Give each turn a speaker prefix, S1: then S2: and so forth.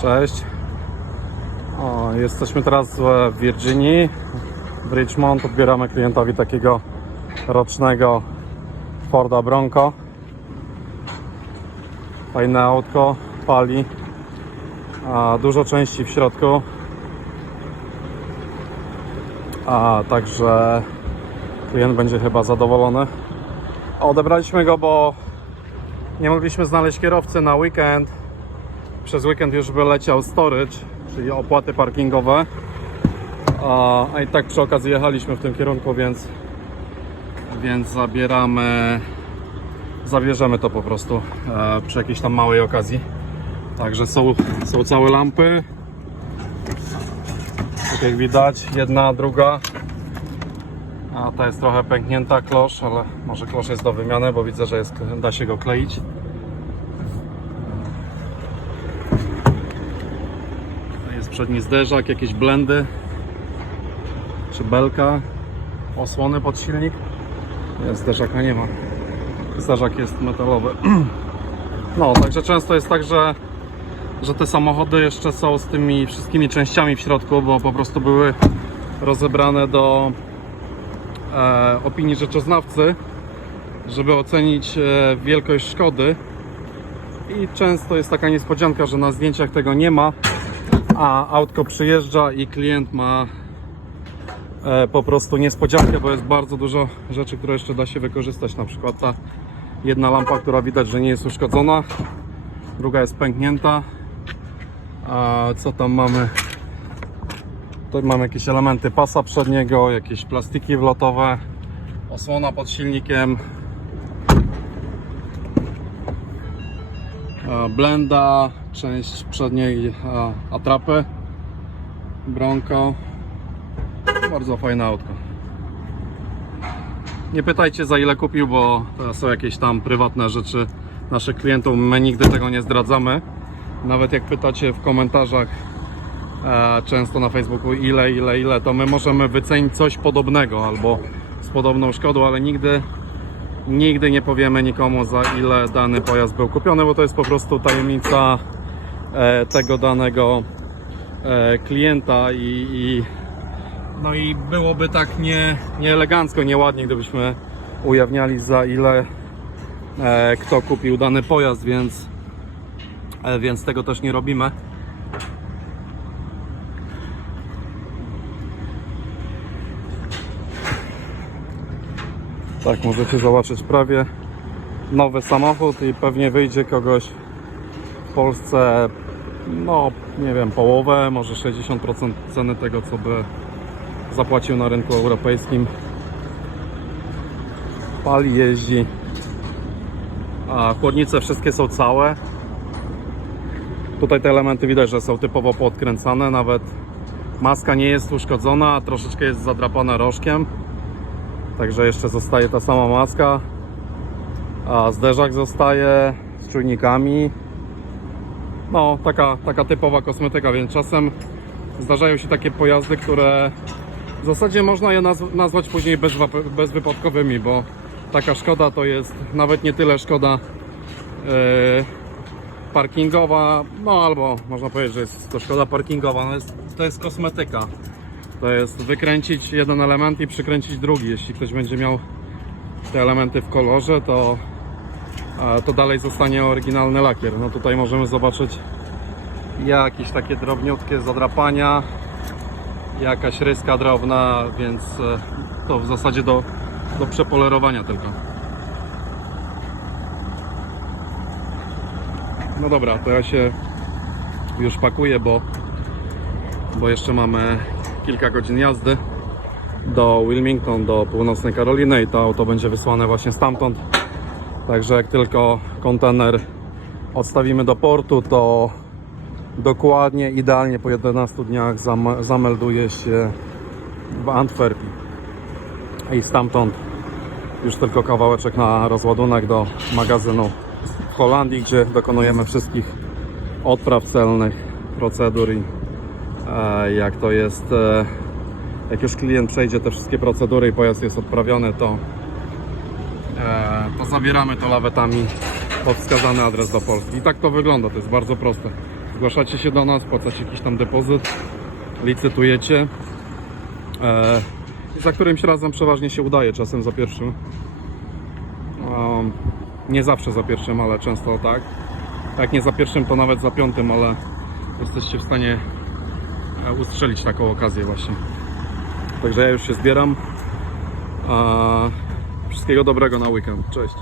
S1: Cześć. O, jesteśmy teraz w Virginii, w Richmond. Odbieramy klientowi takiego rocznego Forda Bronco. Fajne autko, pali. A, dużo części w środku. A także klient będzie chyba zadowolony. Odebraliśmy go, bo nie mogliśmy znaleźć kierowcy na weekend. Przez weekend już by leciał storage, czyli opłaty parkingowe. A, a i tak przy okazji jechaliśmy w tym kierunku, więc, więc zabieramy, zabierzemy to po prostu e, przy jakiejś tam małej okazji. Także są, są całe lampy. Tak jak widać, jedna, druga. A ta jest trochę pęknięta klosz, ale może klosz jest do wymiany, bo widzę, że jest, da się go kleić. Jest przedni zderzak, jakieś blendy czy belka, osłony pod silnik. Nie, zderzaka nie ma. Zderzak jest metalowy. No, także często jest tak, że, że te samochody jeszcze są z tymi wszystkimi częściami w środku, bo po prostu były rozebrane do e, opinii rzeczoznawcy, żeby ocenić e, wielkość szkody. I często jest taka niespodzianka, że na zdjęciach tego nie ma, a autko przyjeżdża i klient ma e, po prostu niespodziankę, bo jest bardzo dużo rzeczy, które jeszcze da się wykorzystać. Na przykład ta jedna lampa, która widać, że nie jest uszkodzona, druga jest pęknięta. A co tam mamy? Tutaj mamy jakieś elementy pasa przedniego, jakieś plastiki wlotowe, osłona pod silnikiem, blenda, część przedniej e, atrapy, Bronco. Bardzo fajne autko. Nie pytajcie za ile kupił, bo to są jakieś tam prywatne rzeczy naszych klientów. My nigdy tego nie zdradzamy. Nawet jak pytacie w komentarzach e, często na Facebooku ile, ile, ile, to my możemy wycenić coś podobnego albo z podobną szkodą, ale nigdy, nigdy nie powiemy nikomu za ile dany pojazd był kupiony, bo to jest po prostu tajemnica e, tego danego e, klienta i, i no i byłoby tak nie, nieelegancko, nieładnie, gdybyśmy ujawniali za ile e, kto kupił dany pojazd, więc, więc tego też nie robimy. Tak, możecie zobaczyć prawie nowy samochód i pewnie wyjdzie kogoś w Polsce, no nie wiem, połowę, może 60% ceny tego, co by zapłacił na rynku europejskim. Pali, jeździ. A chłodnice wszystkie są całe. Tutaj te elementy widać, że są typowo podkręcane, nawet maska nie jest uszkodzona, troszeczkę jest zadrapana rożkiem. Także jeszcze zostaje ta sama maska. A zderzak zostaje z czujnikami. No, taka, taka typowa kosmetyka, więc czasem zdarzają się takie pojazdy, które w zasadzie można je nazw- nazwać później bezwypadkowymi, bo taka szkoda to jest nawet nie tyle szkoda yy, parkingowa, no albo można powiedzieć, że jest to szkoda parkingowa, no jest, to jest kosmetyka. To jest wykręcić jeden element i przykręcić drugi. Jeśli ktoś będzie miał te elementy w kolorze, to, to dalej zostanie oryginalny lakier. No tutaj możemy zobaczyć jakieś takie drobniutkie zadrapania, jakaś ryska drobna, więc e, to w zasadzie do, do przepolerowania tylko. No dobra, to ja się już pakuję, bo, bo jeszcze mamy kilka godzin jazdy do Wilmington, do północnej Karoliny i to auto będzie wysłane właśnie stamtąd. Także jak tylko kontener odstawimy do portu, to dokładnie, idealnie po 11 dniach zam- zamelduje się w Antwerpii. I stamtąd już tylko kawałeczek na rozładunek do magazynu w Holandii, gdzie dokonujemy wszystkich odpraw celnych, procedur i jak to jest, e, jak już klient przejdzie te wszystkie procedury i pojazd jest odprawiony, to, e, to zabieramy to lawetami pod wskazany adres do Polski. I tak to wygląda, to jest bardzo proste. Zgłaszacie się do nas, płacacie jakiś tam depozyt, licytujecie. E, za którymś razem przeważnie się udaje, czasem za pierwszym. Nie zawsze za pierwszym, ale często tak. Jak nie za pierwszym, to nawet za piątym, ale jesteście w stanie ustrzelić taką okazję właśnie. Także ja już się zbieram. A wszystkiego dobrego na weekend. Cześć.